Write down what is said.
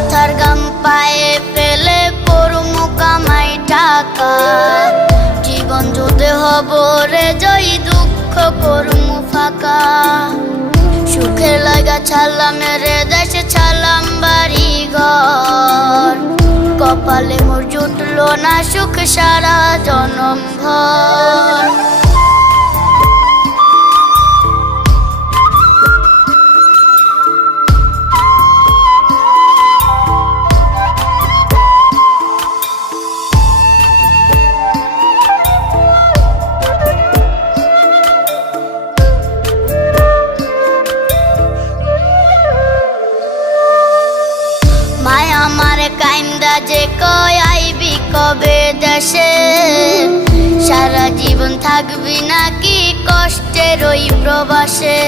মাথার গাম পায়ে ফেলে পড়মু কামাই টাকা, জীবন যুদ্ধে হব রে জয়ী, দুঃখ করমু ফাঁকা। সুখের লাগা ছাড়লাম রে দেশে, ছাড়লাম বাড়ি ঘর, কপালে মোর জুটলো না সুখ সারা জনম ভর। আমারে কাইন্দা যে কয় আইবি কবে দেশে, সারা জীবন থাকবি নাকি কষ্টের ওই প্রবাসে।